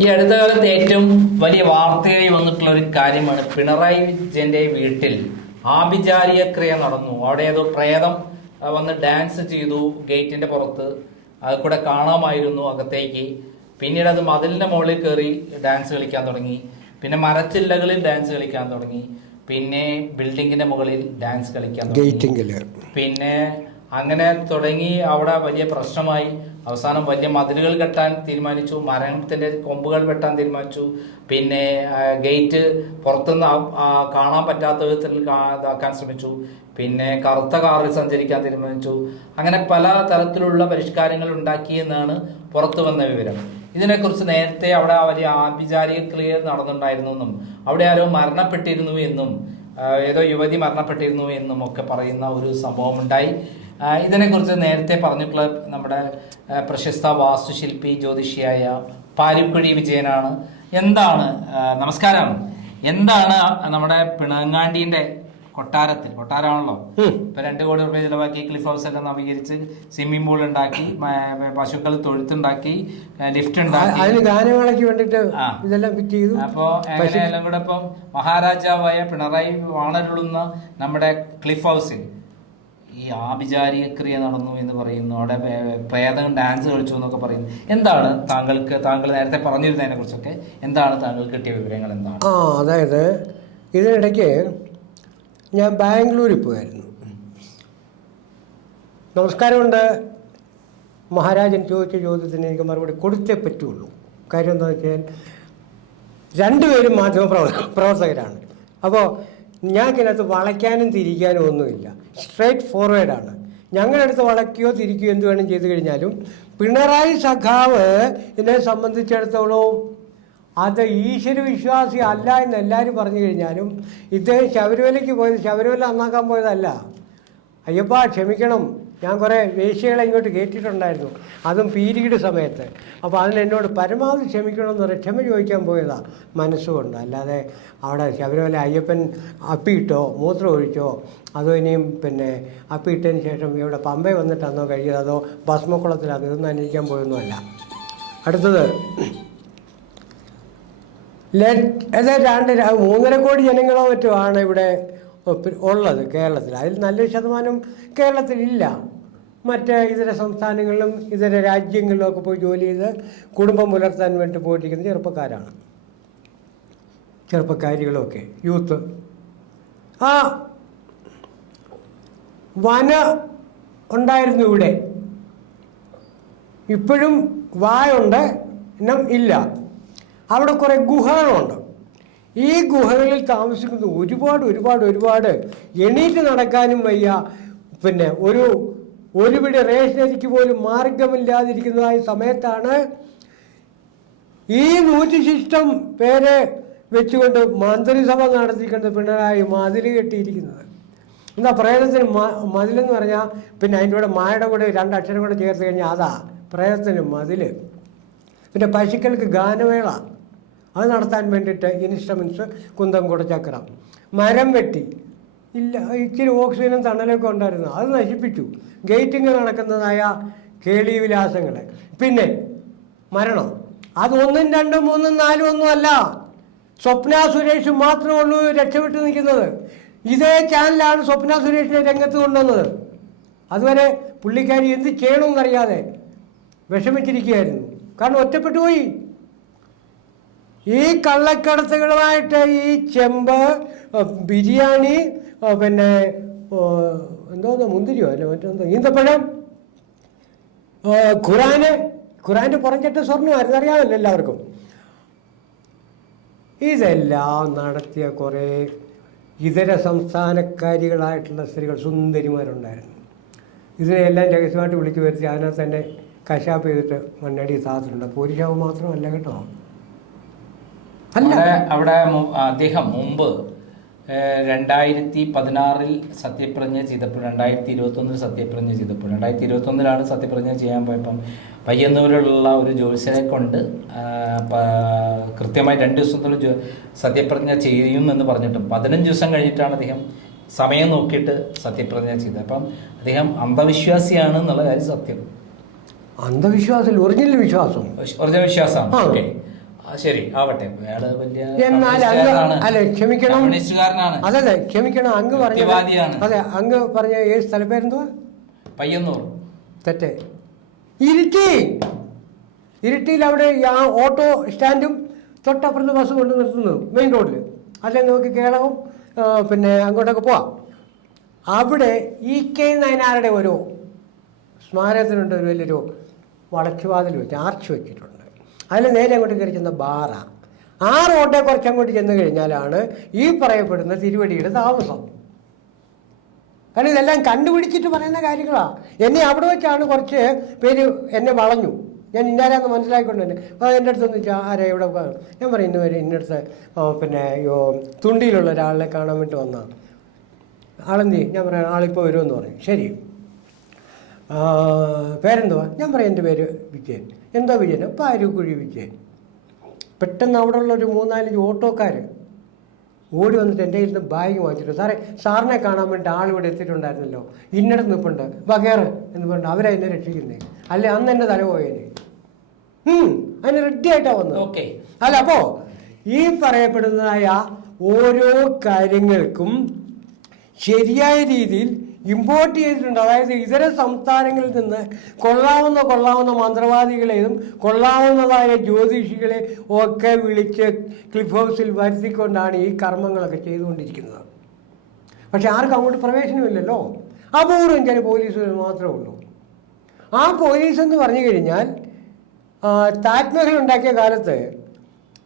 ഈ അടുത്ത കാലത്ത് ഏറ്റവും വലിയ വാർത്തയായി വന്നിട്ടുള്ള ഒരു കാര്യമാണ് പിണറായി വിജയന്റെ വീട്ടിൽ ആഭിചാരിക ക്രിയ നടന്നു. അവിടെ ഏതോ പ്രേതം വന്ന് ഡാൻസ് ചെയ്തു ഗേറ്റിന്റെ പുറത്ത്. അത് കൂടെ കാണാമായിരുന്നു അകത്തേക്ക്. പിന്നീട് അത് മതിലിന്റെ മുകളിൽ കയറി ഡാൻസ് കളിക്കാൻ തുടങ്ങി. പിന്നെ മരച്ചില്ലകളിൽ ഡാൻസ് കളിക്കാൻ തുടങ്ങി. പിന്നെ ബിൽഡിങ്ങിന്റെ മുകളിൽ ഡാൻസ് കളിക്കാൻ തുടങ്ങി. പിന്നെ അങ്ങനെ തുടങ്ങി അവിടെ വലിയ പ്രശ്നമായി. അവസാനം വലിയ മതിലുകൾ കെട്ടാൻ തീരുമാനിച്ചു. മരണത്തിന്റെ കൊമ്പുകൾ വെട്ടാൻ തീരുമാനിച്ചു. പിന്നെ ഗേറ്റ് പുറത്തുനിന്ന് കാണാൻ പറ്റാത്ത വിധത്തിൽ ഇതാക്കാൻ ശ്രമിച്ചു. പിന്നെ കറുത്ത കാറിൽ സഞ്ചരിക്കാൻ തീരുമാനിച്ചു. അങ്ങനെ പല തരത്തിലുള്ള പരിഷ്കാരങ്ങൾ ഉണ്ടാക്കിയെന്നാണ് പുറത്തു വന്ന വിവരം. ഇതിനെക്കുറിച്ച് നേരത്തെ അവിടെ വലിയ ആഭിചാരിക ക്രിയ നടന്നിട്ടുണ്ടായിരുന്നു എന്നും അവിടെ ആരോ മരണപ്പെട്ടിരുന്നു എന്നും ഏതോ യുവതി മരണപ്പെട്ടിരുന്നു എന്നും ഒക്കെ പറയുന്ന ഒരു സംഭവം ഉണ്ടായി ഇതിനെക്കുറിച്ച് നേരത്തെ പറഞ്ഞിട്ടുള്ള നമ്മുടെ പ്രശസ്ത വാസ്തുശില്പി ജ്യോതിഷിയായ പാരിക്കുഴി വിജയനാണ്. എന്താണ് നമസ്കാരം. എന്താണ് നമ്മുടെ പിണങ്ങാണ്ടിന്റെ കൊട്ടാരത്തിൽ കൊട്ടാരമാണല്ലോ. ഇപ്പൊ രണ്ട് കോടി റുപ്യ ചിലവാക്കി ക്ലിഫ് ഹൗസ് ഒക്കെ നവീകരിച്ച് സ്വിമ്മിംഗ് പൂൾ ഉണ്ടാക്കി പശുക്കൾ തൊഴുത്തുണ്ടാക്കി ലിഫ്റ്റ് ഉണ്ടാക്കി. ഗാനമേളയ്ക്ക് വേണ്ടിട്ട്. ഇതെല്ലാം ഫിറ്റ് ചെയ്തു. അപ്പോ എങ്ങനെയായാലും കൂടെ ഇപ്പം മഹാരാജാവായ പിണറായി വാണരുളുന്ന നമ്മുടെ ക്ലിഫ് ഹൗസിൽ ഈ ആഭിചാരിക ക്രിയ നടന്നു എന്ന് പറയുന്നു. അവിടെ പ്രേതം ഡാൻസ് കളിച്ചു എന്നൊക്കെ പറയുന്നു. എന്താണ് താങ്കൾക്ക് താങ്കൾ നേരത്തെ പറഞ്ഞിരുന്നതിനെ കുറിച്ചൊക്കെ എന്താണ് താങ്കൾ കിട്ടിയ വിവരങ്ങൾ എന്താണ്? ആ അതായത് ഇതിനിടയ്ക്ക് ഞാൻ ബാംഗ്ലൂരിൽ പോയായിരുന്നു. നമസ്കാരമുണ്ട്. മഹാരാജൻ ചോദിച്ച ചോദ്യത്തിന് എനിക്ക് മറുപടി കൊടുത്തേ പറ്റുള്ളൂ. കാര്യം എന്താ വെച്ചാൽ രണ്ടുപേരും മാധ്യമ പ്രവർത്ത പ്രവർത്തകരാണ്. അപ്പോൾ ഞങ്ങൾക്കിനകത്ത് വളയ്ക്കാനും തിരിക്കാനും ഒന്നുമില്ല. സ്ട്രേറ്റ് ഫോർവേഡാണ് ഞങ്ങളടുത്ത് വളയ്ക്കുകയോ തിരിക്കുകയോ എന്ത് വേണം ചെയ്തു കഴിഞ്ഞാലും പിണറായി സഖാവ് ഇതിനെ സംബന്ധിച്ചിടത്തോളം അത് ഈശ്വര വിശ്വാസി അല്ല എന്ന് എല്ലാവരും പറഞ്ഞു കഴിഞ്ഞാലും ഇദ്ദേഹം ശബരിമലയ്ക്ക് പോയത് ശബരിമല നന്നാക്കാൻ പോയതല്ല. അയ്യപ്പ ക്ഷമിക്കണം. ഞാൻ കുറേ വേശ്യകളെ ഇങ്ങോട്ട് കയറ്റിയിട്ടുണ്ടായിരുന്നു അതും പീരീഡ് സമയത്ത്. അപ്പോൾ അതിന് എന്നോട് പരമാവധി ക്ഷമിക്കണമെന്ന് പറയാം ക്ഷമ ചോദിക്കാൻ പോയതാണ് മനസ്സുകൊണ്ട്. അല്ലാതെ അവിടെ ശബരിമല അയ്യപ്പൻ അപ്പിയിട്ടോ മൂത്രം ഒഴിച്ചോ അതോ ഇനിയും പിന്നെ അപ്പിയിട്ടതിന് ശേഷം ഇവിടെ പമ്പ വന്നിട്ടാണോ കഴിയത് അതോ ഭസ്മക്കുളത്തിലാണോ ഇതൊന്നും അന്വേഷിക്കാൻ പോയൊന്നുമല്ല. അടുത്തത്. രണ്ട് മൂന്നര കോടി ജനങ്ങളോ മറ്റോ ആണ് ഇവിടെ ഉള്ളത് കേരളത്തിൽ. അതിൽ നല്ലൊരു ശതമാനം കേരളത്തിലില്ല. മറ്റ് ഇതര സംസ്ഥാനങ്ങളിലും ഇതര രാജ്യങ്ങളിലും ഒക്കെ പോയി ജോലി ചെയ്ത് കുടുംബം പുലർത്താൻ വേണ്ടി പോയിരിക്കുന്ന ചെറുപ്പക്കാരാണ്. ചെറുപ്പക്കാരികളൊക്കെ. യൂത്ത്. ആ വന ഉണ്ടായിരുന്നു ഇവിടെ. ഇപ്പോഴും വായുണ്ട് ഇനം ഇല്ല. അവിടെ കുറേ ഗുഹകളുണ്ട്. ഈ ഗുഹകളിൽ താമസിക്കുന്നത് ഒരുപാട് ഒരുപാട് ഒരുപാട് എണീറ്റ് നടക്കാനും വയ്യ. പിന്നെ ഒരു ഒരു പിടി റേഷനരിക്ക് പോലും മാർഗമില്ലാതിരിക്കുന്നതായ സമയത്താണ് ഈ നൂറ്റി ശിഷ്ടം പേരെ വെച്ചുകൊണ്ട് മന്ത്രിസഭ നടത്തിക്കൊണ്ട് പിണറായി മതിൽ കെട്ടിയിരിക്കുന്നത്. എന്താ പ്രേതത്തിന് മതിലെന്ന് പറഞ്ഞാൽ പിന്നെ അതിന്റെ കൂടെ മായയുടെ കൂടെ രണ്ടക്ഷരം കൂടെ ചേർത്ത് കഴിഞ്ഞാൽ അതാ പ്രേതത്തിന് മതിൽ പിന്നെ പശുക്കൾക്ക് ഗാനമേള. അത് നടത്താൻ വേണ്ടിയിട്ട് ഇൻസ്ട്രുമെൻസ് കുന്തം ചക്ര മരം വെട്ടി. ഇല്ല ഇച്ചിരി ഓക്സിജനും തണലൊക്കെ ഉണ്ടായിരുന്നു. അത് നശിപ്പിച്ചു. ഗേറ്റിങ് നടക്കുന്നതായ കേളി വിലാസങ്ങൾ പിന്നെ മരണം. അത് ഒന്നും രണ്ടും മൂന്നും നാലും ഒന്നും അല്ല. സ്വപ്ന സുരേഷ് മാത്രമേ ഉള്ളൂ രക്ഷപ്പെട്ട് നിൽക്കുന്നത്. ഇതേ ചാനലാണ് സ്വപ്ന സുരേഷിനെ രംഗത്ത് കൊണ്ടുവന്നത്. അതുവരെ പുള്ളിക്കാരി എന്ത് ചെയ്യണമെന്നറിയാതെ വിഷമിച്ചിരിക്കുകയായിരുന്നു. കാരണം ഒറ്റപ്പെട്ടു പോയി. ഈ കള്ളക്കടത്തുകളുമായിട്ട് ഈ ചെമ്പ് ബിരിയാണി പിന്നെ എന്തോന്ന് മുന്തിരിയോ അല്ല മറ്റെന്തോ ഈന്തപ്പഴം ഖുറാന് ഖുറാന്റെ പുറഞ്ചിട്ട് സ്വർണമായിരുന്നു അറിയാമല്ലോ എല്ലാവർക്കും. ഇതെല്ലാം നടത്തിയ കുറേ ഇതര സംസ്ഥാനക്കാരികളായിട്ടുള്ള സ്ത്രീകൾ സുന്ദരിമാരുണ്ടായിരുന്നു. ഇതിനെല്ലാം രഹസ്യമായിട്ട് വിളിച്ചു വരുത്തി അതിനകത്ത് തന്നെ കശാപ്പ് ചെയ്തിട്ട് മണ്ണടി താത്തിട്ടുണ്ട്. പോലീശാവ് മാത്രമല്ല കേട്ടോ. അവിടെ അവിടെ അദ്ദേഹം മുമ്പ് രണ്ടായിരത്തി പതിനാറിൽ സത്യപ്രതിജ്ഞ ചെയ്തപ്പോൾ രണ്ടായിരത്തി ഇരുപത്തി ഒന്നിൽ സത്യപ്രതിജ്ഞ ചെയ്തപ്പോൾ രണ്ടായിരത്തി ഇരുപത്തി ഒന്നിലാണ് സത്യപ്രതിജ്ഞ ചെയ്യാൻ പോയപ്പം പയ്യന്നൂരിലുള്ള ഒരു ജ്യോത്സ്യനെ കൊണ്ട് കൃത്യമായി രണ്ട് ദിവസത്തിനുള്ളിൽ സത്യപ്രതിജ്ഞ ചെയ്യും എന്ന് പറഞ്ഞിട്ടും പതിനഞ്ച് ദിവസം കഴിഞ്ഞിട്ടാണ് അദ്ദേഹം സമയം നോക്കിയിട്ട് സത്യപ്രതിജ്ഞ ചെയ്തത്. അപ്പം അദ്ദേഹം അന്ധവിശ്വാസിയാണ് എന്നുള്ള കാര്യം സത്യം. അന്ധവിശ്വാസം ഒറിജിനൽ വിശ്വാസം. ഒറിജിനൽ വിശ്വാസമാണ്. ഓക്കെ. ശരി ആവട്ടെ. എന്നാൽ അങ്ങ്. അല്ല ക്ഷമിക്കണം. അതല്ലേ ക്ഷമിക്കണം. അങ്ങ് പറഞ്ഞ. അതെ അങ്ങ് പറഞ്ഞ ഏത് സ്ഥലപ്പേരെന്തുവാ പയ്യന്നൂർ. തെറ്റ്. ഇരിട്ടി. ഇരിട്ടിയിൽ അവിടെ ആ ഓട്ടോ സ്റ്റാൻഡും തൊട്ടപ്പുറത്ത് ബസ് കൊണ്ട് നിർത്തുന്നു മെയിൻ റോഡിൽ അല്ലെങ്കിൽ നമുക്ക് കേളവും പിന്നെ അങ്ങോട്ടൊക്കെ പോവാം. അവിടെ ഇ കെ നയനാരുടെ ഒരു സ്മാരകത്തിനുണ്ട് ഒരു വലിയൊരു വളച്ചുവാതിൽ വെച്ച് ആർച്ച് വെച്ചിട്ടുണ്ട്. അതിൽ നേരെ അങ്ങോട്ട് കയറി ചെന്ന ബാറ. ആ റോഡെ കുറച്ച് അങ്ങോട്ട് ചെന്ന് കഴിഞ്ഞാലാണ് ഈ പറയപ്പെടുന്ന തിരുവടിയുടെ താമസം. കാരണം ഇതെല്ലാം കണ്ടുപിടിച്ചിട്ട് പറയുന്ന കാര്യങ്ങളാണ് എന്നെ അവിടെ വെച്ചാണ് കുറച്ച് പേര് എന്നെ വളഞ്ഞു. ഞാൻ ഇന്നാരാന്ന് മനസ്സിലാക്കിക്കൊണ്ട് തന്നെ. അപ്പോൾ എന്റെ അടുത്ത് വെച്ചാൽ ആരാ ഇവിടെ? ഞാൻ പറയും ഇന്ന് വരെ ഇന്നടുത്ത് പിന്നെ യോ തുണ്ടിയിലുള്ള ഒരാളെ കാണാൻ വേണ്ടി വന്നതാണ് ആളെന്തി ഞാൻ പറയാം ആളിപ്പോൾ വരുമെന്ന് പറയും. ശരി. പേരെന്തുവാ? ഞാൻ പറയാം എന്റെ പേര് വിജയൻ. എന്താ വിജയൻ? അപ്പോൾ അരുക്കുഴി വിജയൻ. പെട്ടെന്ന് അവിടെ ഉള്ള ഒരു മൂന്നാലഞ്ച് ഓട്ടോക്കാർ ഓടി വന്നിട്ട് എന്റെ കയ്യിൽ നിന്ന് ബാഗ് വാങ്ങിച്ചിട്ട് സാറേ സാറിനെ കാണാൻ വേണ്ടി ആൾ ഇവിടെ എത്തിയിട്ടുണ്ടായിരുന്നല്ലോ. ഇന്നിടത്ത് നിൽപ്പുണ്ട് വകേറ് എന്ന് പറഞ്ഞിട്ട് അവരെ എന്നെ രക്ഷിക്കുന്നേ. അല്ലെ അന്ന് എന്നെ തല പോയേനെ. അതിന് റെഡി ആയിട്ടാ വന്നത്. ഓക്കെ അല്ല അപ്പോ ഈ പറയപ്പെടുന്നതായ ഓരോ കാര്യങ്ങൾക്കും ശരിയായ രീതിയിൽ ഇമ്പോർട്ട് ചെയ്തിട്ടുണ്ട്. അതായത് ഇതര സംസ്ഥാനങ്ങളിൽ നിന്ന് കൊള്ളാവുന്ന കൊള്ളാവുന്ന മന്ത്രവാദികളെയും കൊള്ളാവുന്നതായ ജ്യോതിഷികളെ ഒക്കെ വിളിച്ച് ക്ലിഫ് ഹൗസിൽ വരുത്തിക്കൊണ്ടാണ് ഈ കർമ്മങ്ങളൊക്കെ ചെയ്തുകൊണ്ടിരിക്കുന്നത്. പക്ഷെ ആർക്കും അങ്ങോട്ട് പ്രവേശനമില്ലല്ലോ അപൂർവം ചില പോലീസുകൾ മാത്രമേ ഉള്ളൂ. ആ പോലീസ് എന്ന് പറഞ്ഞു കഴിഞ്ഞാൽ താജ്മഹൽ ഉണ്ടാക്കിയ കാലത്ത്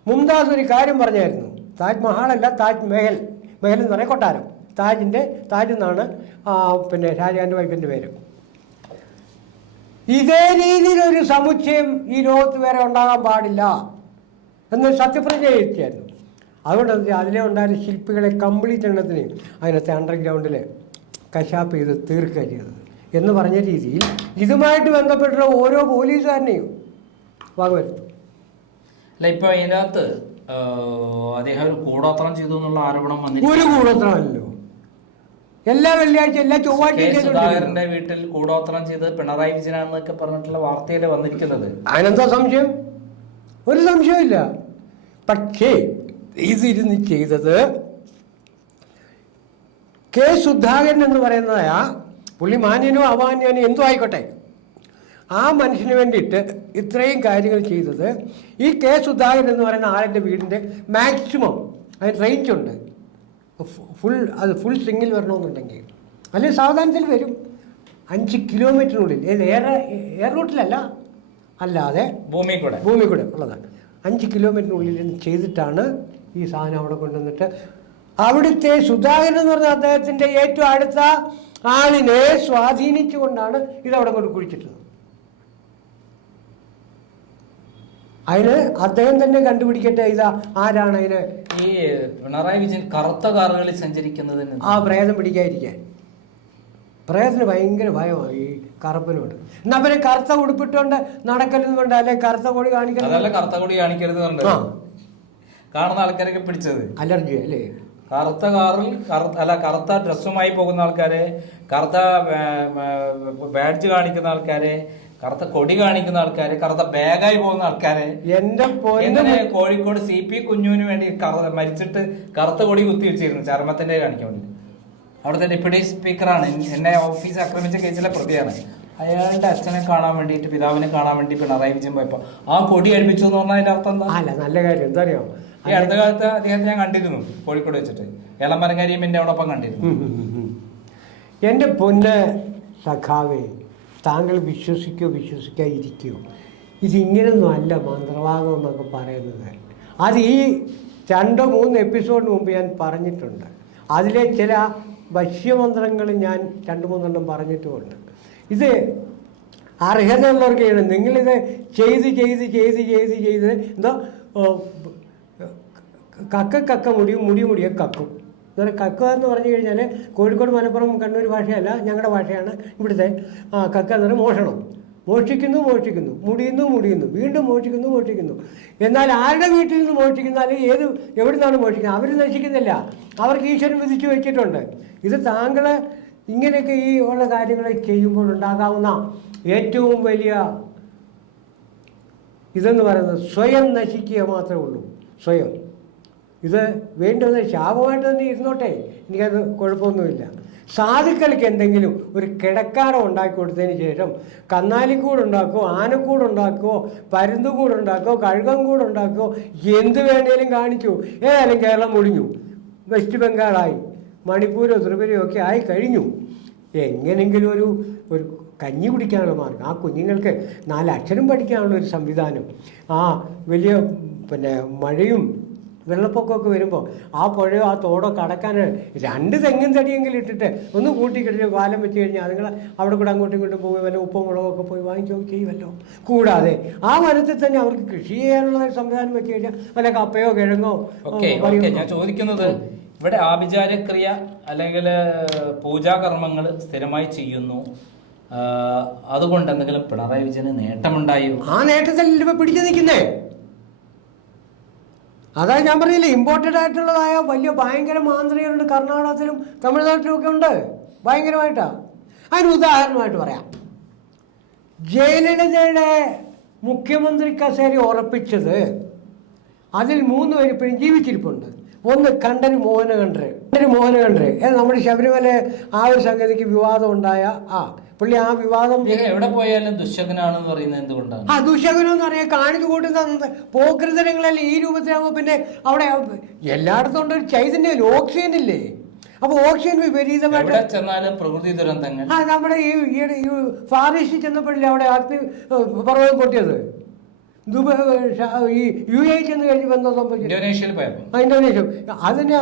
മുംതാസ് ഒരു കാര്യം പറഞ്ഞായിരുന്നു. താജ്മഹാളല്ല താജ്മഹൽ മഹൽ. മെഹൽ എന്ന് പറഞ്ഞാൽ കൊട്ടാരം. താജിന്റെ താജ് എന്നാണ് പിന്നെ ഷാജഹാന്റെ വൈഫിന്റെ പേര്. ഇതേ രീതിയിലൊരു സമുച്ചയം ഈ ലോകത്ത് വേറെ ഉണ്ടാകാൻ പാടില്ല എന്ന് സത്യപ്രതിജ്ഞ ചെയ്യിച്ചായിരുന്നു അതുകൊണ്ട് അതിലെ ഉണ്ടായിരുന്ന ശില്പികളെ കംപ്ലീറ്റ് എണ്ണത്തിന് അതിനകത്ത് അണ്ടർഗ്രൗണ്ടിൽ കശാപ്പ് ചെയ്ത് തീർക്കുക ചെയ്തത് എന്ന് പറഞ്ഞ രീതിയിൽ ഇതുമായിട്ട് ബന്ധപ്പെട്ടുള്ള ഓരോ പോലീസുകാരനെയും വകവരുത്തും അല്ല ഇപ്പൊ അതിനകത്ത് അദ്ദേഹം ഒരു കൂടോത്രം ചെയ്തു എന്നുള്ള ആരോപണം ഒരു വന്നിരിക്കുന്നു കൂടോത്രമല്ലോ എല്ലാ വെള്ളിയാഴ്ച എല്ലാ. ചൊവ്വാഴ്ചയും വീട്ടിൽ കൂടോത്രം ചെയ്ത് പിണറായി വിജയനാണെന്നൊക്കെ പറഞ്ഞിട്ടുള്ള വാർത്തയിലെ വന്നിരിക്കുന്നത്. അതിനെന്താ സംശയം? ഒരു സംശയമില്ല പക്ഷേ ഇതിരുന്ന് ചെയ്തത് കെ സുധാകരൻ എന്ന് പറയുന്നതായ പുള്ളി മാന്യനോ അമാന്യനോ എന്തോ ആയിക്കോട്ടെ. ആ മനുഷ്യന് വേണ്ടിയിട്ട് ഇത്രയും കാര്യങ്ങൾ ചെയ്തത് ഈ കെ സുധാകരൻ എന്ന് പറയുന്ന ആളിന്റെ വീടിന്റെ മാക്സിമം അതിന് റേഞ്ച് ഉണ്ട്. ഫുൾ അത് ഫുൾ സ്വിങ്ങിൽ വരണമെന്നുണ്ടെങ്കിൽ. അല്ലെങ്കിൽ സാവധാനത്തിൽ വരും. അഞ്ച് കിലോമീറ്ററിനുള്ളിൽ ഏത് എയർ എയർ റൂട്ടിലല്ല. അല്ലാതെ ഭൂമി കൂടെ ഭൂമി കൂടെ ഉള്ളതാണ്. അഞ്ച് കിലോമീറ്ററിനുള്ളിൽ ചെയ്തിട്ടാണ് ഈ സാധനം അവിടെ കൊണ്ടുവന്നിട്ട് അവിടുത്തെ സുധാകരൻ എന്ന് പറഞ്ഞ അദ്ദേഹത്തിന്റെ ഏറ്റവും അടുത്ത ആളിനെ സ്വാധീനിച്ചുകൊണ്ടാണ് ഇത് അവിടെ കൊണ്ട് കുഴിച്ചിട്ടത്. അതിന് അദ്ദേഹം തന്നെ കണ്ടുപിടിക്കട്ടെ ഇതാ ആരാണ് അതിന് ഈ പിണറായി വിജയൻ കറുത്ത കാറുകളിൽ സഞ്ചരിക്കുന്നതിന് ആ പ്രേതം പിടിക്കാതിരിക്കാൻ പ്രേതത്തിന് ഭയങ്കര ഭയമാണ് ഈ കറുപ്പിനോട് എന്നാ പിന്നെ കറുത്ത ഉടുപ്പിട്ടുകൊണ്ട് നടക്കരുത് കൊണ്ട് അല്ലെ കറുത്ത കൊടി കാണിക്കരുത് അതല്ല കറുത്ത കൊടി കാണിക്കരുത് കണ്ട് ആ കാണുന്ന ആൾക്കാരൊക്കെ പിടിച്ചത് അലർജി അല്ലേ കറുത്ത കാറിൽ കറുത്ത അല്ല കറുത്ത ഡ്രസ്സുമായി പോകുന്ന ആൾക്കാരെ കറുത്ത ബാഡ്ജ് കാണിക്കുന്ന ആൾക്കാരെ കറുത്ത കൊടി കാണിക്കുന്ന ആൾക്കാര് കറുത്ത ബാഗായി പോകുന്ന ആൾക്കാര്. എന്റെ എങ്ങനെ കോഴിക്കോട് സി പി കുഞ്ഞുവിന് വേണ്ടി മരിച്ചിട്ട് കറുത്ത കൊടി കുത്തി വെച്ചിരുന്നു ചർമ്മത്തിന്റെ കാണിക്കാൻ വേണ്ടി. അവിടുത്തെ ഡെപ്യൂട്ടി സ്പീക്കറാണ്. എന്നെ ഓഫീസ് ആക്രമിച്ച കേസിലെ പ്രതിയാണ്. അയാളുടെ അച്ഛനെ കാണാൻ വേണ്ടിയിട്ട് പിതാവിനെ കാണാൻ വേണ്ടി പിണറായി വിജയൻ പോയപ്പോ ആ കൊടി അഴിപ്പിച്ചു എന്ന് പറഞ്ഞാൽ അതിന്റെ അർത്ഥം എന്താ? അല്ല നല്ല കാര്യം. എന്താ അറിയോ ഈ അടുത്ത കാലത്ത് അദ്ദേഹത്തെ ഞാൻ കണ്ടിരുന്നു കോഴിക്കോട് വെച്ചിട്ട്. ഏലമരങ്കാരിയും എന്റെ അവിടെ കണ്ടിരുന്നു. എന്റെ പൊന്ന് സഖാവേ താങ്കൾ വിശ്വസിക്കോ വിശ്വസിക്കാതിരിക്കോ ഇതിങ്ങനെയൊന്നും അല്ല മന്ത്രവാദം എന്നൊക്കെ പറയുന്നത് അത് ഈ രണ്ടോ മൂന്ന് എപ്പിസോഡിന് മുമ്പ് ഞാൻ പറഞ്ഞിട്ടുണ്ട്. അതിലെ ചില ഭക്ഷ്യമന്ത്രങ്ങൾ ഞാൻ രണ്ട് മൂന്നെണ്ണം പറഞ്ഞിട്ടുമുണ്ട്. ഇത് അർഹതയുള്ളവർക്കാണ്. നിങ്ങളിത് ചെയ്ത് ചെയ്ത് ചെയ്ത് ചെയ്ത് ചെയ്ത് എന്തോ കക്ക കക്ക മുടിയും മുടി മുടിയെ കക്കും. എന്നാൽ കക്ക എന്ന് പറഞ്ഞു കഴിഞ്ഞാൽ കോഴിക്കോട് മലപ്പുറം കണ്ണൂർ ഭാഷയല്ല ഞങ്ങളുടെ ഭാഷയാണ് ഇവിടുത്തെ. കക്ക എന്ന് പറഞ്ഞാൽ മോഷണം. മോഷ്ടിക്കുന്നു മോഷ്ടിക്കുന്നു. മുടിയുന്നു മുടിയുന്നു. വീണ്ടും മോഷ്ടിക്കുന്നു മോഷ്ടിക്കുന്നു. എന്നാൽ ആരുടെ വീട്ടിൽ നിന്ന് മോഷ്ടിക്കുന്ന? അല്ലെങ്കിൽ ഏത് എവിടെ നിന്നാണ് മോഷ്ടിക്കുന്നത്? അവർ നശിക്കുന്നില്ല. അവർക്ക് ഈശ്വരൻ വിധിച്ചു വെച്ചിട്ടുണ്ട്. ഇത് താങ്കൾ ഇങ്ങനെയൊക്കെ ഈ ഉള്ള കാര്യങ്ങൾ ചെയ്യുമ്പോൾ ഉണ്ടാകാവുന്ന ഏറ്റവും വലിയ ഇതെന്ന് പറയുന്നത് സ്വയം നശിക്കുക മാത്രമേ ഉള്ളൂ. സ്വയം. ഇത് വേണ്ടുന്ന ശാപമായിട്ട് തന്നെ ഇരുന്നോട്ടെ. എനിക്കത് കുഴപ്പമൊന്നുമില്ല. സാധുക്കൾക്ക് എന്തെങ്കിലും ഒരു കിടക്കാടം ഉണ്ടാക്കി കൊടുത്തതിന് ശേഷം കന്നാലിക്കൂട് ആനക്കൂടുണ്ടാക്കുമോ ആനക്കൂട് ഉണ്ടാക്കുമോ പരുന്തുകൂട് ഉണ്ടാക്കുമോ കഴുകം കൂട് ഉണ്ടാക്കുമോ എന്ത് വേണേലും കാണിച്ചു ഏതായാലും കേരളം മുടിഞ്ഞു വെസ്റ്റ് ബംഗാളായി. മണിപ്പൂരോ ത്രിപുരയോ ഒക്കെ ആയി കഴിഞ്ഞു. എങ്ങനെങ്കിലും ഒരു ഒരു കഞ്ഞി കുടിക്കാനുള്ള മാർഗം. ആ കുഞ്ഞുങ്ങൾക്ക് നാല് അക്ഷരം പഠിക്കാനുള്ള ഒരു സംവിധാനം. ആ വലിയ പിന്നെ മഴയും വെള്ളപ്പൊക്കമൊക്കെ വരുമ്പോൾ ആ പുഴയോ ആ തോടോ കടക്കാൻ രണ്ട് തെങ്ങും തടിയെങ്കിലും ഇട്ടിട്ട് ഒന്ന് കൂട്ടിക്കിട്ടിട്ട് പാലം വെച്ച് കഴിഞ്ഞാൽ അതുങ്ങൾ അവിടെ കൂടെ അങ്ങോട്ടും ഇങ്ങോട്ടും പോയി വല്ല ഉപ്പും മുളകൊക്കെ പോയി വാങ്ങിക്കുകയോ ചെയ്യുമല്ലോ കൂടാതെ ആ വനത്തിൽ തന്നെ അവർക്ക് കൃഷി ചെയ്യാനുള്ള സംവിധാനം വെച്ച് കഴിഞ്ഞാൽ വല്ല കപ്പയോ കിഴങ്ങോ? ഞാൻ ചോദിക്കുന്നത് ഇവിടെ ആഭിചാരക്രിയ അല്ലെങ്കിൽ പൂജാകർമ്മങ്ങൾ സ്ഥിരമായി ചെയ്യുന്നു. അതുകൊണ്ട് എന്തെങ്കിലും പിണറായി വിജയന് നേട്ടമുണ്ടായോ? ആ നേട്ടത്തിൽ ഇപ്പൊ പിടിച്ചു നിൽക്കുന്നേ. അതാ ഞാൻ പറഞ്ഞില്ലേ ഇമ്പോർട്ടഡ് ആയിട്ടുള്ളതായ വലിയ ഭയങ്കര മാന്ത്രികരുണ്ട് കർണാടകത്തിലും തമിഴ്നാട്ടിലും ഒക്കെ ഉണ്ട്. ഭയങ്കരമായിട്ടാ. അതിന് ഉദാഹരണമായിട്ട് പറയാം. ജയലളിതയുടെ മുഖ്യമന്ത്രി കസേരി ഉറപ്പിച്ചത് അതിൽ മൂന്ന് പേര് ഇപ്പോഴും ജീവിച്ചിരിപ്പുണ്ട്. ഒന്ന് കണ്ടൻ മോഹനകണ്ഠര് കണ്ടൻ മോഹനകണ്ഠര് നമ്മുടെ ശബരിമല ആ ഒരു സംഗതിക്ക് വിവാദം ഉണ്ടായ ആ. പുള്ളി ആ വിവാദം എവിടെ പോയാലും ദുശകനാണെന്ന് പറയുന്നത് എന്തുകൊണ്ടാണ്? ആ ദുശകനം എന്ന് പറയാൻ കാണിച്ചു കൂട്ടുന്ന പോകൃതരങ്ങളല്ലേ ഈ രൂപത്തിലാകുമ്പോൾ പിന്നെ അവിടെ എല്ലായിടത്തും ഉണ്ട് ഒരു ചൈതന്യം ഓക്സിജൻ ഇല്ലേ? അപ്പൊ ഓക്സിജൻ വിപരീതമായിട്ട് ചെന്നാലും പ്രകൃതി ദുരന്തങ്ങൾ. ആ നമ്മുടെ ഈ ഈയിടെ ഈ ഫാറിസ്റ്റ് ചെന്നപ്പോഴില്ലേ അവിടെ അഗ്നി പർവതം പൊട്ടിയത്? ദുബ ഈ യു എ ചെന്ന് കഴിഞ്ഞ് ബന്ധം സംഭവിച്ചു ഇന്തോനേഷ്യയിൽ ആ ഇന്തോനേഷ്യ അതിന്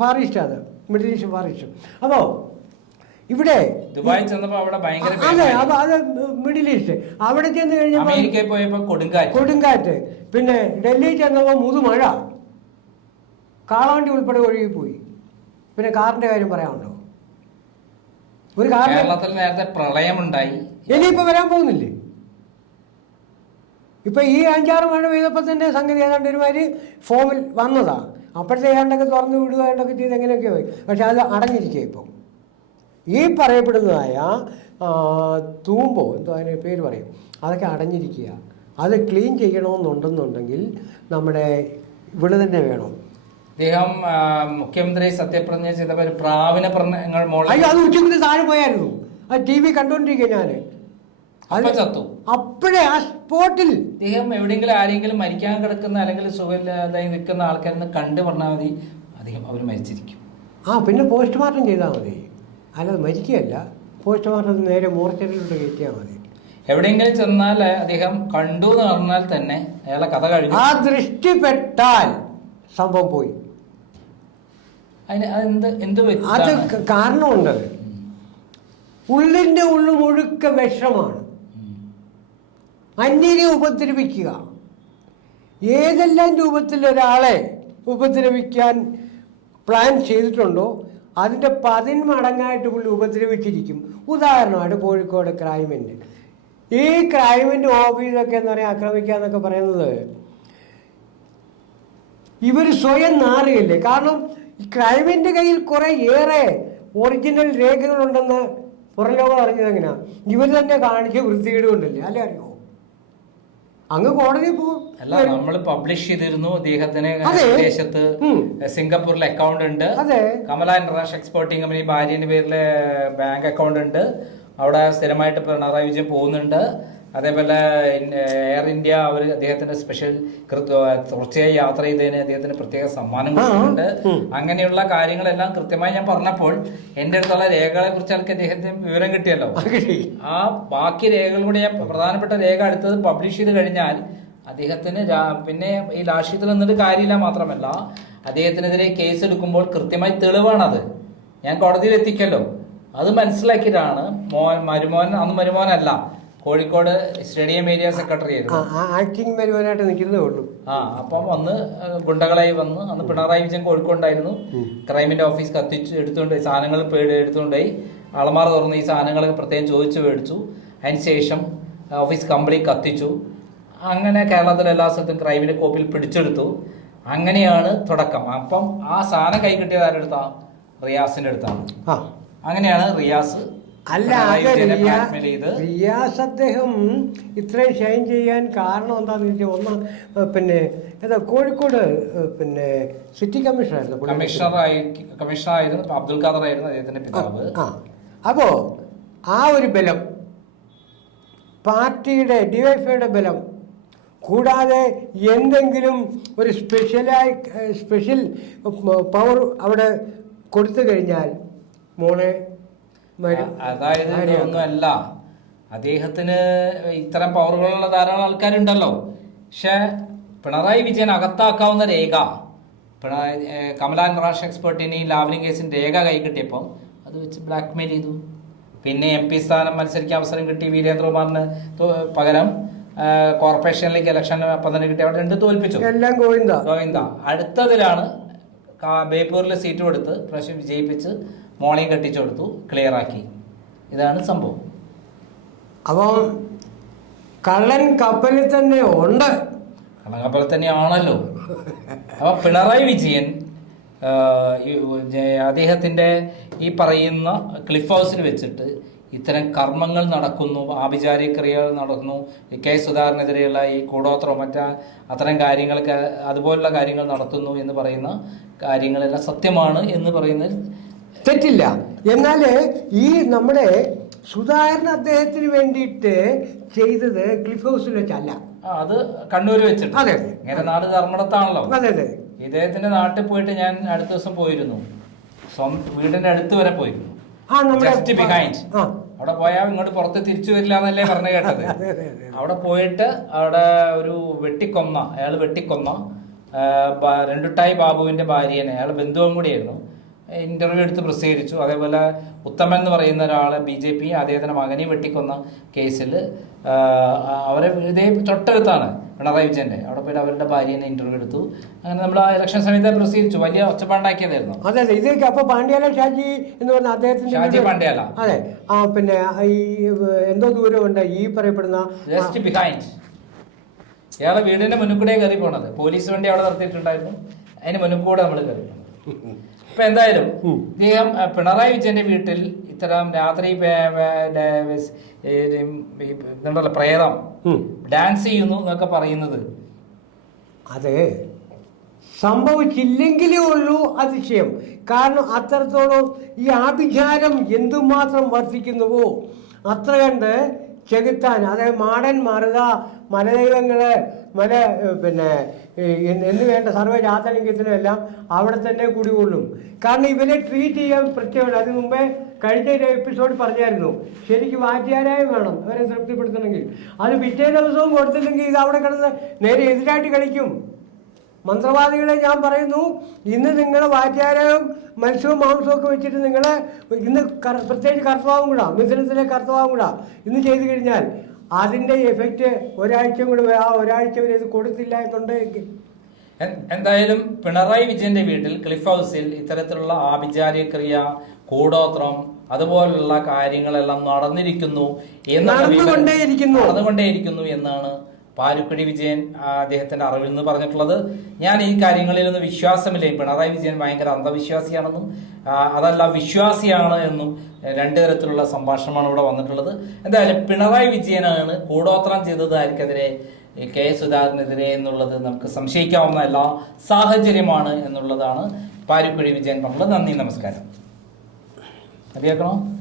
ഫാറിസ്റ്റ് അത്. മിഡിൽ ഈസ്റ്റ് ഫാറിസ്റ്റ് അപ്പോൾ ഇവിടെ ദുബായിൽ ചെന്നപ്പോ അവിടെ ഭയങ്കര അതെ അത് മിഡിൽ ഈസ്റ്റ്. അവിടെ ചെന്ന് കഴിഞ്ഞപ്പോൾ പോയപ്പോ കൊടുങ്കാറ്റ്. കൊടുങ്കാറ്റ്. പിന്നെ ഡൽഹി ചെന്നപ്പോൾ മുതുമഴ കാളവണ്ടി ഉൾപ്പെടെ പോയി. പിന്നെ കാറിന്റെ കാര്യം പറയാനുണ്ടോ? ഒരു കേരളത്തിൽ നേരത്തെ പ്രളയമുണ്ടായി. ഇനിയിപ്പോ വരാൻ പോകുന്നില്ലേ? ഇപ്പൊ ഈ അഞ്ചാറ് മഴ പെയ്തപ്പോൾ തന്നെ സംഗതി ഏതാണ്ട് ഒരുമാതിരി ഫോമിൽ വന്നതാ. അപ്പോഴത്തെ ഏതാണ്ടൊക്കെ തുറന്നു വിടുക ഏതാണ്ടൊക്കെ ചെയ്ത് എങ്ങനെയൊക്കെ പോയി. പക്ഷെ അത് അടഞ്ഞിരിക്കുക ഇപ്പം. ഈ പറയപ്പെടുന്നതായ തൂമ്പോ എന്തോ അതിന് പേര് പറയും. അതൊക്കെ അടഞ്ഞിരിക്കുക. അത് ക്ലീൻ ചെയ്യണമെന്നുണ്ടെന്നുണ്ടെങ്കിൽ നമ്മുടെ ഇവിടെ തന്നെ വേണം. അദ്ദേഹം മുഖ്യമന്ത്രി സത്യപ്രതിജ്ഞ ചെയ്തപ്പോ ഒരു പ്രാവിനെ പറഞ്ഞ അയ്യോ അത് ഉച്ചയ്ക്ക് താഴെ പോയായിരുന്നു. ആ ടി വി കണ്ടുകൊണ്ടിരിക്കുക ഞാൻ ചത്തു. അപ്പോഴേ ആ സ്പോട്ടിൽ. അദ്ദേഹം എവിടെയെങ്കിലും ആരെങ്കിലും മരിക്കാൻ കിടക്കുന്ന അല്ലെങ്കിൽ സുഖമില്ലാതായി നിൽക്കുന്ന ആൾക്കാരെന്ന് കണ്ടു പറഞ്ഞാൽ മതി. അദ്ദേഹം അവർ മരിച്ചിരിക്കും. ആ പിന്നെ പോസ്റ്റ്മോർട്ടം ചെയ്താൽ മതി. അല്ലാതെ മരിക്കുകയല്ല. പോസ്റ്റ്മോർട്ടം നേരെ മോർച്ചറിയിലോട്ട് കയറ്റിയാൽ മതി. എവിടെയെങ്കിലും ചെന്നാൽ അദ്ദേഹം കണ്ടു എന്ന് പറഞ്ഞാൽ തന്നെ അയാളെ കഥ കഴിഞ്ഞു. ആ ദൃഷ്ടിപ്പെട്ടാൽ സംഭവം പോയി. അതിന് അതെന്ത് എന്ത് അത് ക- കാരണമുണ്ട്. ഉള്ളിന്റെ ഉള്ളു മുഴുക്ക വിഷമാണ്. അന്യനെ ഉപദ്രവിക്കുക. ഏതെല്ലാം രൂപത്തിൽ ഒരാളെ ഉപദ്രവിക്കാൻ പ്ലാൻ ചെയ്തിട്ടുണ്ടോ അതിന്റെ പതിന്മടങ്ങായിട്ട് പുള്ളി ഉപദ്രവിച്ചിരിക്കും. ഉദാഹരണമായിട്ട് കോഴിക്കോട് ക്രൈമിന്റെ. ഈ ക്രൈമിന്റെ ഓഫീസൊക്കെ എന്ന് പറയാൻ ആക്രമിക്കുക എന്നൊക്കെ പറയുന്നത് ഇവർ സ്വയം നാറുകയില്ലേ കാരണം ഈ ക്രൈമിന്റെ കയ്യിൽ കുറേ ഏറെ ഒറിജിനൽ രേഖകളുണ്ടെന്ന് പുറം ലോകം അറിഞ്ഞത് എങ്ങനെയാ ഇവർ തന്നെ കാണിച്ച വൃത്തികേട് കൊണ്ടല്ലേ അല്ലേ അറിയോ? അങ്ങ് കോടതി പോകും അല്ല നമ്മൾ പബ്ലിഷ് ചെയ്തിരുന്നു. അദ്ദേഹത്തിന്. വിദേശത്ത് സിംഗപ്പൂരിൽ അക്കൗണ്ട് ഉണ്ട്. കമല ഇന്റർനാഷണൽ എക്സ്പോർട്ടിംഗ് കമ്പനി ഭാര്യന്റെ പേരിലെ ബാങ്ക് അക്കൗണ്ട് ഉണ്ട്. അവിടെ സ്ഥിരമായിട്ട് പിണറായി വിജയൻ പോകുന്നുണ്ട്. അതേപോലെ എയർ ഇന്ത്യ അവർ അദ്ദേഹത്തിന്റെ സ്പെഷ്യൽ തുടർച്ചയായി യാത്ര ചെയ്തതിന് അദ്ദേഹത്തിന് പ്രത്യേക സമ്മാനം കൊടുക്കുന്നുണ്ട്. അങ്ങനെയുള്ള കാര്യങ്ങളെല്ലാം കൃത്യമായി ഞാൻ പറഞ്ഞപ്പോൾ എന്റെ അടുത്തുള്ള രേഖകളെ കുറിച്ച് എനിക്ക് അദ്ദേഹത്തിന് വിവരം കിട്ടിയല്ലോ. ആ ബാക്കി രേഖകൾ കൂടി ഞാൻ പ്രധാനപ്പെട്ട രേഖ അടുത്തത് പബ്ലിഷ് ചെയ്ത് കഴിഞ്ഞാൽ അദ്ദേഹത്തിന് പിന്നെ ഈ രാഷ്ട്രീയത്തിൽ നിന്നിട്ട് കാര്യമില്ല മാത്രമല്ല അദ്ദേഹത്തിനെതിരെ കേസ് എടുക്കുമ്പോൾ കൃത്യമായി തെളിവാണത്. ഞാൻ കോടതിയിൽ എത്തിക്കല്ലോ. അത് മനസ്സിലാക്കിയിട്ടാണ് മോൻ മരുമോൻ അന്ന് മരുമോനല്ല കോഴിക്കോട് സ്റ്റേഡിയം ഏരിയ സെക്രട്ടറി ആയിരുന്നു. ആക്ടിങ് വരുവാനായിട്ട് നിൽക്കുന്നതേ ഉള്ളൂ. ആ അപ്പം വന്ന് ഗുണ്ടകളായി വന്ന് അന്ന് പിണറായി വിജയൻ കോഴിക്കോണ്ടായിരുന്നു ക്രൈമിന്റെ ഓഫീസ് കത്തിച്ച് എടുത്തുകൊണ്ട് സാധനങ്ങൾ പേടി എടുത്തുകൊണ്ടായി അളമാറ തുറന്ന് ഈ സാധനങ്ങളൊക്കെ പ്രത്യേകം ചോദിച്ചു മേടിച്ചു. അതിന് ശേഷം ഓഫീസ് കംപ്ലീറ്റ് കത്തിച്ചു. അങ്ങനെ കേരളത്തിലെ എല്ലാ സ്ഥലത്തും ക്രൈമിന്റെ കോപ്പിൽ പിടിച്ചെടുത്തു. അങ്ങനെയാണ് തുടക്കം. അപ്പം ആ സാധനം കൈ കിട്ടിയത് ആരുടെ അടുത്താണ് റിയാസിന്റെ അടുത്താണ്. അങ്ങനെയാണ് റിയാസ് അല്ല റിയാസ് അദ്ദേഹം ഇത്രയും ഷൈൻ ചെയ്യാൻ കാരണം എന്താണെന്ന് വെച്ചാൽ ഒന്ന് പിന്നെ ഏതാ കോഴിക്കോട് പിന്നെ സിറ്റി കമ്മീഷണറായിരുന്നു കമ്മീഷണറായിരുന്നു അബ്ദുൽ ഖാദർ ആയിരുന്നു അദ്ദേഹത്തിന്റെ പിതാവ്. ആ. ഒരു ബലം പാർട്ടിയുടെ ഡിവൈഫൈയുടെ ബലം കൂടാതെ എന്തെങ്കിലും ഒരു സ്പെഷ്യലായി സ്പെഷ്യൽ പവർ അവിടെ കൊടുത്തു കഴിഞ്ഞാൽ മോളെ അതായത് ഒന്നുമല്ല അദ്ദേഹത്തിന് ഇത്തരം പവറുകളുള്ള ധാരാളം ആൾക്കാരുണ്ടല്ലോ. പക്ഷെ പിണറായി വിജയൻ അകത്താക്കാവുന്ന രേഖ പിണറായി കമലാൻ റാഷ് എക്സ്പെർട്ടിന് ഈ ലാവ്ലിംഗ് കേസിന്റെ രേഖ കൈ കിട്ടിയപ്പം അത് വെച്ച് ബ്ലാക്ക്മെയിൽ ചെയ്തു. പിന്നെ എം പി സ്ഥാനം മത്സരിക്കാൻ അവസരം കിട്ടി വീരേന്ദ്രകുമാറിന് പകരം കോർപ്പറേഷനിലേക്ക് ഇലക്ഷനിൽ അപ്പം തന്നെ കിട്ടി. അവിടെ രണ്ട് തോൽപ്പിച്ചു. എല്ലാം ഗോവിന്ദ. ഗോവിന്ദ. അടുത്തതിലാണ് ബേപ്പൂരിലെ ബേപ്പൂരിൽ സീറ്റ് കൊടുത്ത് പ്രാവശ്യം വിജയിപ്പിച്ച് മോളെയും കെട്ടിച്ചു കൊടുത്തു ക്ലിയർ ആക്കി. ഇതാണ് സംഭവം. അപ്പം കള്ളൻ കപ്പലിൽ തന്നെ ഉണ്ട്. കള്ളൻ കപ്പലിൽ തന്നെയാണല്ലോ അപ്പൊ പിണറായി വിജയൻ ഈ അദ്ദേഹത്തിന്റെ ഈ പറയുന്ന ക്ലിഫ് ഹൗസിൽ വെച്ചിട്ട് ഇത്തരം കർമ്മങ്ങൾ നടക്കുന്നു ആഭിചാരിക്രിയകൾ നടക്കുന്നു കെ സുധാകരനെതിരെയുള്ള ഈ കൂടോത്രം മറ്റ അത്തരം കാര്യങ്ങളൊക്കെ അതുപോലുള്ള കാര്യങ്ങൾ നടത്തുന്നു എന്ന് പറയുന്ന കാര്യങ്ങളെല്ലാം സത്യമാണ് എന്ന് പറയുന്നത് തെറ്റില്ല. എന്നാൽ ഈ നമ്മുടെ സുധാകരൻ അദ്ദേഹത്തിന് വേണ്ടിയിട്ട് ചെയ്തത് ക്ലിഫ് ഹൗസിൽ വെച്ചല്ല. അത് കണ്ണൂർ വെച്ചിട്ട് അതെ. ഇങ്ങനെ നാട് ധർമ്മടത്താണല്ലോ അതെ അതെ. ഇദ്ദേഹത്തിന്റെ നാട്ടിൽ പോയിട്ട് ഞാൻ അടുത്ത ദിവസം പോയിരുന്നു. വീടിന്റെ അടുത്ത് വരെ പോയിരുന്നു. behind. അവിടെ പോയാൽ ഇങ്ങോട്ട് പുറത്ത് തിരിച്ചു വരില്ല എന്നല്ലേ പറഞ്ഞു കേട്ടത്. അവിടെ പോയിട്ട് അവിടെ ഒരു വെട്ടിക്കൊന്ന അയാൾ വെട്ടിക്കൊന്ന രണ്ടുട്ടായി ബാബുവിന്റെ ഭാര്യനെ അയാൾ ബന്ധുവും കൂടിയായിരുന്നു. ഇന്റർവ്യൂ എടുത്ത് പ്രസിദ്ധീകരിച്ചു. അതേപോലെ ഉത്തമൻ എന്ന് പറയുന്ന ഒരാളെ ബി ജെ പി അദ്ദേഹത്തിന്റെ മകനെ വെട്ടിക്കൊന്ന കേസിൽ അവരെ ഇതേ തൊട്ടടുത്താണ് പിണറായി വിജയന്റെ. അവിടെ പോയിട്ട് അവരുടെ ഭാര്യനെ ഇന്റർവ്യൂ എടുത്തു. അങ്ങനെ നമ്മൾ ആ ഇലക്ഷൻ സമയത്ത് പ്രസിദ്ധീകരിച്ചു. വലിയ ഒച്ചപ്പാണ്ടാക്കിയതായിരുന്നു അതെ അതെ. ഇത് അപ്പൊ പാണ്ഡ്യാല ഷാജി എന്ന് പറഞ്ഞ അദ്ദേഹത്തിന്റെ ഷാജി പാണ്ഡ്യാല. അതെ. ആ പിന്നെ ഈ എന്തോ ദൂരമുണ്ട് ഈ പറയപ്പെടുന്ന ജസ്റ്റ് ബിഹൈൻഡ് ഇയാളെ വീടിന്റെ മുന്നിൽ കൂടെ കയറി പോണത് പോലീസ് വണ്ടി അവിടെ നിർത്തിയിട്ടുണ്ടായിരുന്നു. അതിന് മുന്നിൽ കൂടെ നമ്മൾ കയറി ഇപ്പൊ എന്തായാലും. ഇദ്ദേഹം പിണറായി വിജയന്റെ വീട്ടിൽ ഇത്തരം രാത്രി ഇതുണ്ടല്ലോ പ്രേതം ഡാൻസ് ചെയ്യുന്നു എന്നൊക്കെ പറയുന്നത്. അത്. സംഭവിച്ചില്ലെങ്കിലേ ഉള്ളൂ അതിശയം. കാരണം അത്രത്തോളം ഈ ആഭിചാരം എന്തുമാത്രം വർദ്ധിക്കുന്നുവോ? അത്ര കണ്ട് ചെകുത്താൻ. അതായത് മാടൻ മറുത മലദൈവങ്ങൾ മല പിന്നെ എന്ന് വേണ്ട സർവജാതലിംഗത്തിനും എല്ലാം അവിടെ തന്നെ കുടികൊള്ളും. കാരണം ഇവരെ ട്രീറ്റ് ചെയ്യാൻ പ്രത്യേകമാണ് അതിന് മുമ്പേ കഴിഞ്ഞ ഒരു എപ്പിസോഡ് പറഞ്ഞായിരുന്നു. ശരിക്കും വാദ്യാരായം വേണം. അവരെ തൃപ്തിപ്പെടുത്തണമെങ്കിൽ. അത് പിറ്റേ ദിവസവും കൊടുത്തില്ലെങ്കിൽ ഇത് അവിടെ കിടന്ന് നേരെ എതിരായിട്ട് കളിക്കും. മന്ത്രവാദികളെ ഞാൻ പറയുന്നു ഇന്ന് നിങ്ങൾ വാറ്റാരവും മത്സ്യവും മാംസവും ഒക്കെ വെച്ചിട്ട് നിങ്ങൾ ഇന്ന് പ്രത്യേകിച്ച് കർത്തവാവും കൂടാ മിഥുനത്തിലെ കർത്തവാവും കൂടാ ഇന്ന് ചെയ്തു കഴിഞ്ഞാൽ അതിന്റെ എഫക്റ്റ് ഒരാഴ്ച കൂടി ആ ഒരാഴ്ച വരെ ഇത് കൊടുത്തില്ല എന്നുണ്ടെങ്കിൽ എന്തായാലും പിണറായി വിജയന്റെ വീട്ടിൽ ക്ലിഫ് ഹൗസിൽ ഇത്തരത്തിലുള്ള ആഭിചാര്യക്രിയ കൂടോത്രം അതുപോലുള്ള കാര്യങ്ങളെല്ലാം നടന്നിരിക്കുന്നു എന്നാണ്. നടന്നുകൊണ്ടേയിരിക്കുന്നു എന്നാണ് പാലുക്കുടി വിജയൻ അദ്ദേഹത്തിന്റെ അറിവിൽ നിന്ന് പറഞ്ഞിട്ടുള്ളത്. ഞാൻ ഈ കാര്യങ്ങളിലൊന്നും വിശ്വാസമില്ല. പിണറായി വിജയൻ ഭയങ്കര അന്ധവിശ്വാസിയാണെന്നും അതല്ല വിശ്വാസിയാണ് എന്നും രണ്ടു തരത്തിലുള്ള സംഭാഷണമാണ് ഇവിടെ വന്നിട്ടുള്ളത്. എന്തായാലും പിണറായി വിജയനാണ് കൂടോത്രം ചെയ്തതായിരിക്കെതിരെ കെ സുധാകരനെതിരെ എന്നുള്ളത് നമുക്ക് സംശയിക്കാവുന്ന എല്ലാ സാഹചര്യമാണ് എന്നുള്ളതാണ് പാരിക്കുഴി വിജയൻ പറഞ്ഞത്. നന്ദി നമസ്കാരം. മതിയാക്കണോ